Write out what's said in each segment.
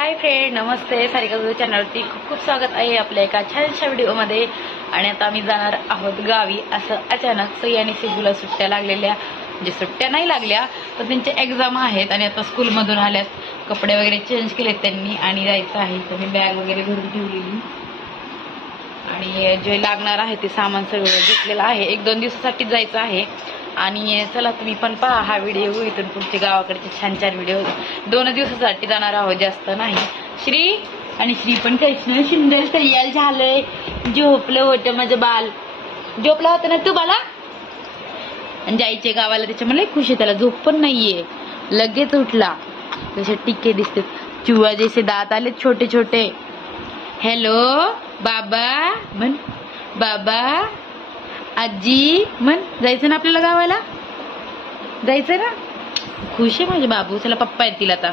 Hi friend, नमस्ते. सारिका चॅनलवरती खूप खूप स्वागत आहे आपल्या एका छानशा व्हिडिओमध्ये. आणि आता आम्ही जाणार आहोत गावी. असं अचानक सई आणि सेजूला सुट्ट्या लागलेल्या, म्हणजे सुट्ट्या नाही लागल्या पण त्यांचे एक्झाम आहेत आणि आता स्कूलमधून आल्यात. कपडे वगैरे चेंज केलेत त्यांनी आणि जायचं आहे. तर मी बॅग वगैरे भरून ठेवलेली आणि जे लागणार आहे ते सामान सगळं घेतलेलं आहे. 1-2 दिवसासाठी जायचं आहे. आणि चला तुम्ही पण पहा हा व्हिडिओ. इथून पुढचे गावाकडचे छान छान व्हिडिओ. 2 दिवसासाठी जाणार आहोत, जास्त नाही. श्री पण कृष्ण सुंदर तयार झालंय. झोपलं होतं माझं बाल, झोपला होता ना तू बाला. आणि जायचे गावाला, त्याच्यामुळे खुश आहे. त्याला झोप पण नाहीये, लगेच उठला. कसे टिक्के दिसते, चुहा जैसे दात आले छोटे छोटे. हॅलो बाबा म्हण, बाबा आजी म्हण. जायचं ना आपल्याला गावाला, जायचं ना. खुश आहे माझे बाबू. चला पप्पा येतील आता.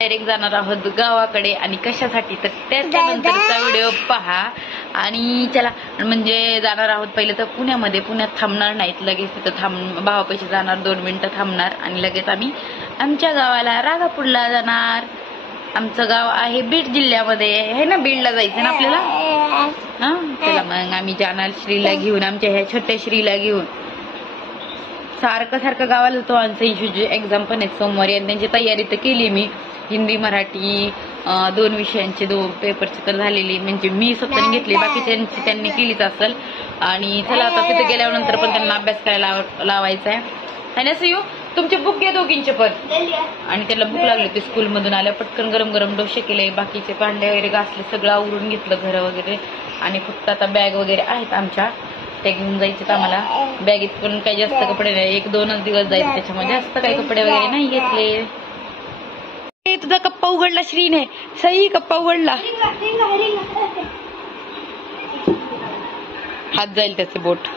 डायरेक्ट जाणार आहोत गावाकडे. आणि कशासाठी तर त्याच्यानंतरचा व्हिडिओ पहा. आणि चला, म्हणजे जाणार आहोत पहिले तर पुण्यात थांबणार नाहीत. लगेच तिथं भावापाशी जाणार, 2 मिनिटं थांबणार आणि लगेच आम्ही आमच्या गावाला राजापूरला जाणार. आमचं गाव आहे बीड जिल्ह्यामध्ये आहे ना. बीडला जायचं ना आपल्याला. हा चला मग आम्ही जाणार श्रीला घेऊन, आमच्या ह्या छोट्या श्रीला घेऊन. सारखं गावाला जातो. आणि एक्झाम पण आहेत सोमवारी आणि त्यांची तयारी तर केली मी. हिंदी मराठी 2 विषयांचे 2 पेपरचे तर झालेली, म्हणजे मी स्वतःने घेतली, बाकीच्यांची त्यांनी केलीच असेल. आणि चला आता तिथे गेल्यानंतर पण त्यांना अभ्यास करायला लावायचा आहे. आणि असं येऊ तुमचे बुक घ्या दोघींचे पण. आणि त्याला भूक लागली होती स्कूलमधून आल्या. पटकन गरम गरम डोसे केले, बाकीचे भांडे वगैरे घासले, सगळं आवरून घेतलं घर वगैरे. आणि फक्त आता बॅग वगैरे आहेत आमच्या, त्या घेऊन जायचे आम्हाला. बॅगेत पण काही जास्त कपडे नाही, 1-2 दिवस जायचे, त्याच्यामुळे जास्त काही कपडे वगैरे नाही घेतले. तुझा कप्पा उघडला श्रीने. सई कप्पा उघडला. हात जाईल त्याचे बोट.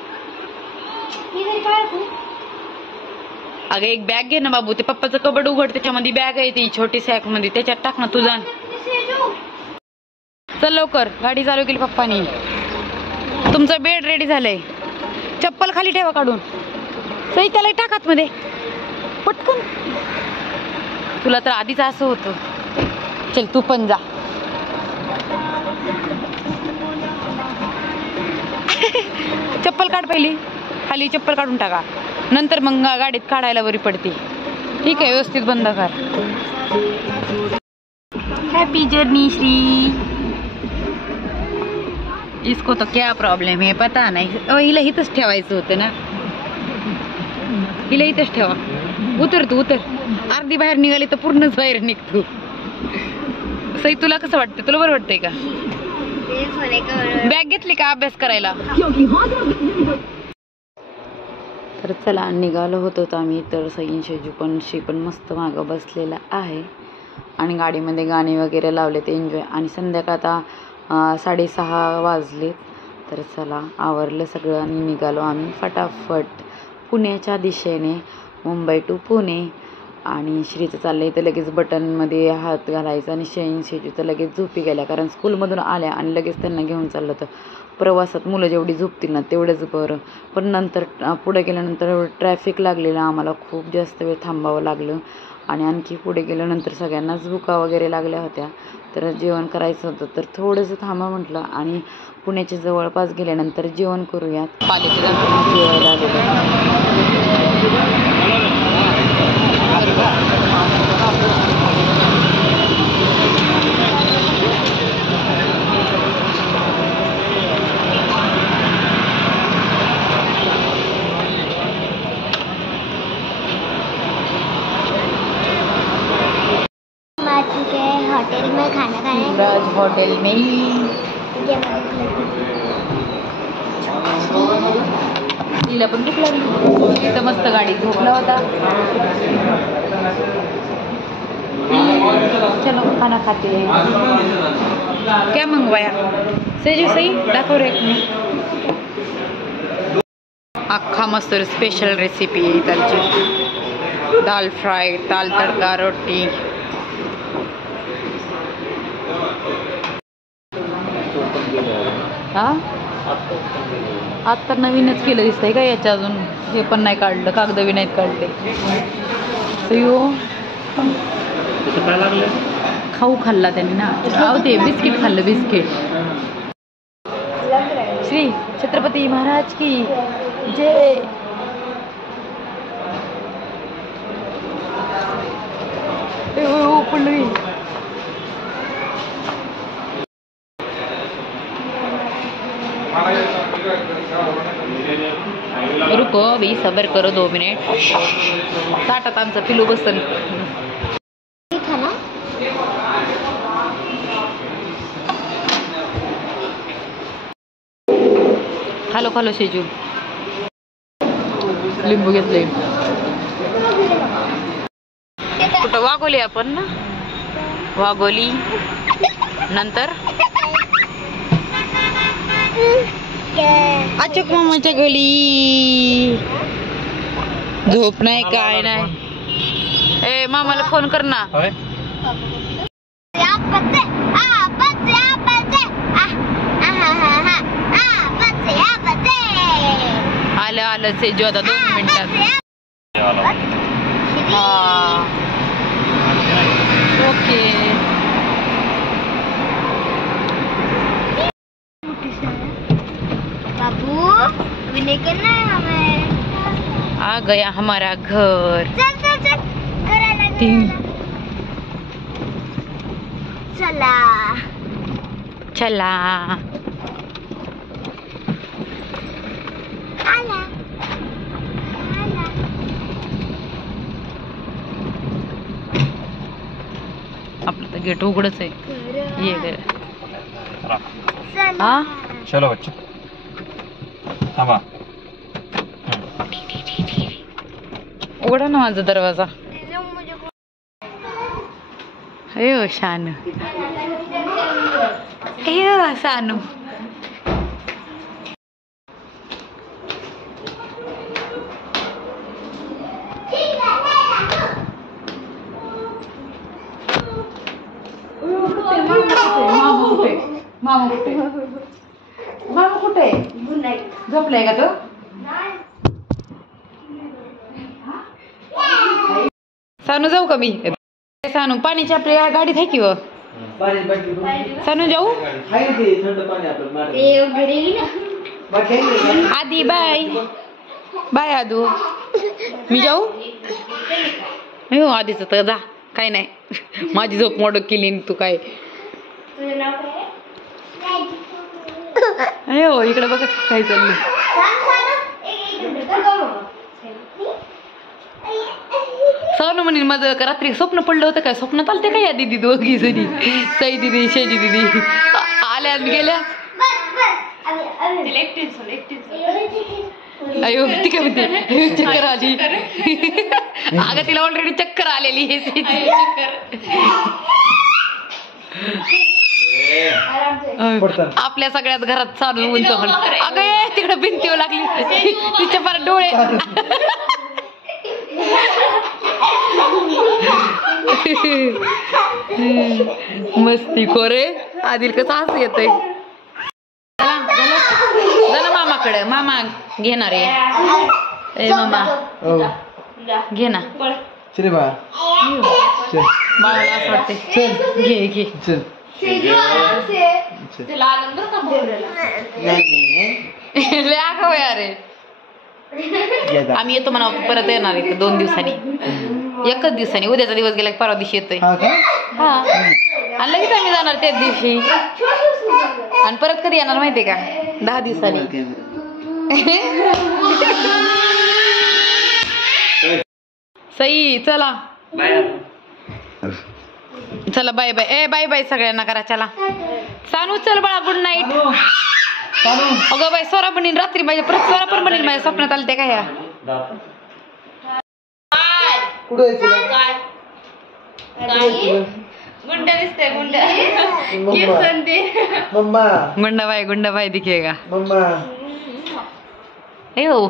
अगं एक बॅग घे ना बाबू. ते पप्पाचं कबड उघड, त्याच्यामध्ये बॅग आहे ती छोटी सॅक मध्ये, त्याच्यात टाक ना तुझा. चल लवकर, गाडी चालू केली पप्पानी. तुमचं बेड रेडी झालंय. चप्पल खाली ठेवा काढून. सई त्याला टाकात मध्ये पटकन. तुला तर आधीच असं होतं. चल तू पण जा. चप्पल काढ पहिली, खाली चप्पल काढून टाका, नंतर मग गाडीत काढायला बरी पडते. ठीक आहे, व्यवस्थित बंद कर. Happy journey Shri. इसको तो क्या प्रॉब्लेम है पता नाही. हिला इथंच ठेवायचं होतं ना, हिला इथंच ठेवा. उतर तू, उतर. अर्धी बाहेर निघाली तर पूर्णच बाहेर निघतो. सई तुला कसं वाटतं, तुला बरं वाटतंय का? बॅग घेतली का अभ्यास करायला? तर चला निघालो होतो आम्ही. तर सई शेजू पण मस्त मागं बसलेला आहे आणि गाडीमध्ये गाणे वगैरे लावले ते एन्जॉय. आणि संध्याकाळ आता 6:30 वाजलेत. तर चला आवरलं सगळं आणि निघालो आम्ही फटाफट पुण्याच्या दिशेने, मुंबई टू पुणे. आणि श्रीचं चाललंय तर लगेच बटनमध्ये हात घालायचा. आणि शेजू तर लगेच झोपी गेल्या, कारण स्कूलमधून आल्या आणि लगेच त्यांना घेऊन चाललं होतं. प्रवासात मुलं जेवढी झोपतील ना तेवढंच बरं. पण नंतर पुढे गेल्यानंतर ट्रॅफिक लागलेलं, आम्हाला खूप जास्त वेळ थांबावं लागलं. आणि आणखी पुढे गेल्यानंतर सगळ्यांनाच भुका वगैरे लागल्या होत्या. तर जेवण करायचं होतं, तर थोडंसं थांबा म्हटलं आणि पुण्याच्या जवळपास गेल्यानंतर जेवण करूयात. पालिकेला जेवायला आलेलं. होटल में खाना खाए, राज होटल में. तिला पण भूक लागली. इथं मस्त गाडी झोपला होता. चलो खाना खाते हैं. क्या मंगवाया सेजू? सही दाखव रे. अख्खा मस्त स्पेशल रेसिपी आहे इथलची. दाल फ्राय, दाल तडका, रोटी. हा आता नवीनच केलं दिसतंय का याच्या, अजून हे पण नाही काढलं, कागदही नाहीत काढले. खाऊ खाल्ला त्यांनी ना. अहो ते बिस्किट खाल्लं, बिस्किट. श्री छत्रपती महाराज की जय. पुंडरी. रुको भी सबर करो 2 मिनिट. ताटात आमचं पिलू बसन. खालो खालो शेजू. लिंबू घेतले. कुठं वाघोली आपण ना. वाघोली नंतर अचूक मामाच्या घरी. झोप नाही काय नाही. ए मामाला फोन कर ना. आलं आलं सेजू आता 2 मिनिटात. ओके. बाबू अभी निकलना है हमें. आ गया हमारा घर. चल चल चल घर चला चला. आला आला. आपलं तर गेट उघडच आहे. ये घर. चला. हा चलो बच्चे. थांबा. उघडा ना माझा दरवाजा. अयो शानू. अयो सानू. मामा कुठे झोपलाय का तो. सानू जाऊ का मी. सानू पाणीची आपल्या गाडीत आहे की व. सानू जाऊ. आधी बाय बाय आदू. मी जाऊ. हो आधीच तर जा. काय नाही माझी झोप मोडक केली तू काय. अयो इकडे बघ काय चाललं. सानू म्हणे माझं रात्री स्वप्न पडलं होतं काय. स्वप्नात आलते काय या दिदी दोघी जणी. सई दिदी शेजी दिदी आल्या गेल्या. अयो ती काय म्हणते चक्कर आली. अगं तिला ऑलरेडी चक्कर आलेली. आपल्या सगळ्यात घरात चालू उंच. अगं तिकडे भिंतीवर लागली. तिच्या फार डोळे. मस्ती खोरे. आदिल कसं हसू येतंय. चला मामाकडे. मामा घेणार आहे. मामा घे ना. चल बा. मला असं वाटते. घे घे. लय आगाऊ आहे अरे. आम्ही येतो म्हणा परत येणार आहे 2 दिवसांनी. 1च दिवसांनी. उद्याचा दिवस गेला परवा दिवशी येतोय. हा आणि लगेच आम्ही जाणार त्याच दिवशी. आणि परत कधी येणार माहितीये का 10 दिवसांनी. सई चला. चला बाय बाय. ए बाय बाय सगळ्यांना करा. चला सानू चल बाळा. Good night. अगं बाई स्वरा बनीन रात्री माझ्या परत स्वरा पण बनीन माझ्या स्वप्नात आले ते काय. गुंडाबाई गुंडाबाई दिखेगा. ए हो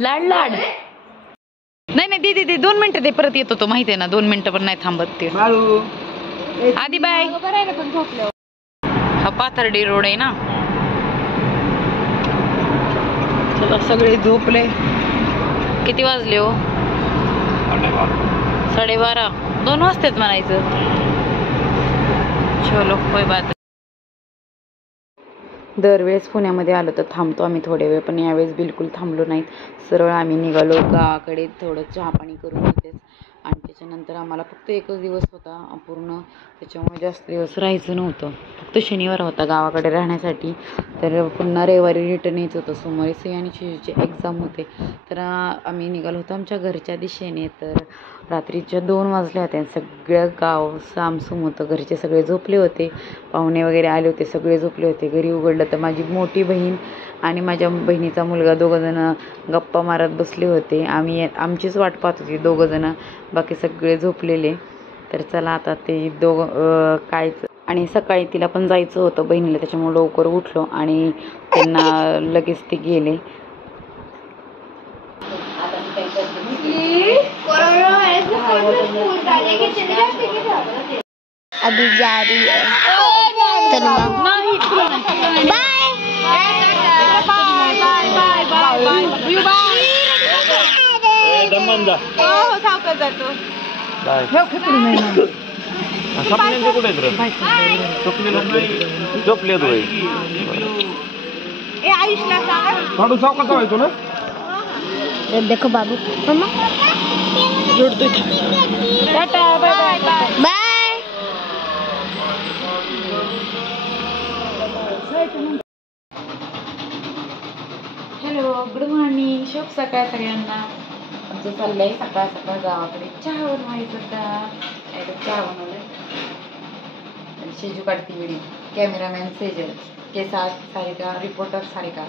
लाड लाड. नाही नाही दीदी दे 2 मिनिटं दे. परत येतो तो माहिती आहे ना. 2 मिनिटं पण नाही थांबत ते. आधी बाय. हा पाथर्डी रोड आहे ना. चला सगळे झोपले. किती वाजले हो. 12:30. 2 वाजतेच म्हणायचं. चलो कोई बात. दरवेळेस पुण्यामध्ये आलो तर थांबतो आम्ही थोडे वेळ, पण यावेळेस बिलकुल थांबलो नाहीत. सरळ आम्ही निघालो गावाकडे, थोडं चहा पाणी करून येतेच. आणि त्याच्यानंतर आम्हाला फक्त एकच दिवस होता पूर्ण, त्याच्यामुळे जास्त दिवस राहायचं नव्हतं. फक्त शनिवार होता गावाकडे राहण्यासाठी. तर पुन्हा रविवारी रिटर्न यायचं होतं. सोमवारी सई आणि शिजूचे एक्झाम होते. तर आम्ही निघालो होतो आमच्या घरच्या दिशेने. तर रात्रीच्या 2 वाजल्या होत्या. सगळं गाव सामसूम होतं. घरचे सगळे झोपले होते. पाहुणे वगैरे आले होते, सगळे झोपले होते. घरी उघडलं तर माझी मोठी बहीण आणि माझ्या बहिणीचा मुलगा दोघंजणं गप्पा मारत बसले होते. आमचीच वाट पाहत होती दोघंजणं, बाकी सगळे झोपलेले. तर चला आता ते काय. आणि सकाळी तिला पण जायचं होतं बहिणीला, त्याच्यामुळे लवकर उठलो आणि त्यांना लगेच ते गेले. अभी जा रही है. चलो देखो बाबू मम्मा बाय. हॅलो, गुड मॉर्निंग, शुभ सकाळ सगळ्यांना. आमचं चाललंय सकाळ सकाळ गावाकडे चहा बनवायचं का. चहा बनवलंय आणि शेजू काढती व्हिडिओ. कॅमेरामॅन सेजल, केसा सारिका, रिपोर्टर सारिका.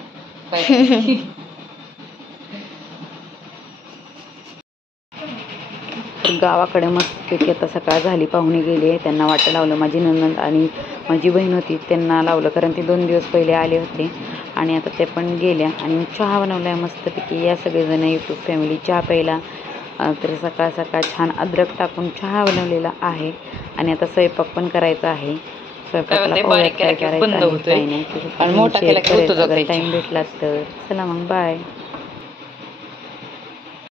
गावाकडे मस्तपैकी आता सकाळ झाली, पाहुणे गेले, त्यांना वाटं लावलं. माझी नणंद आणि माझी बहीण होती त्यांना लावलं, कारण ते 2 दिवस पहिले आले होते. आणि आता ते पण गेल्या. आणि चहा बनवला आहे मस्तपैकी. या सगळेजण यूट्यूब फॅमिली चहा प्यायला. तर सकाळ सकाळ छान अद्रक टाकून चहा बनवलेला आहे. आणि आता स्वयंपाक पण करायचा आहे. स्वयंपाकाला काही नाही, टाईम भेटला तर चला मग बाय.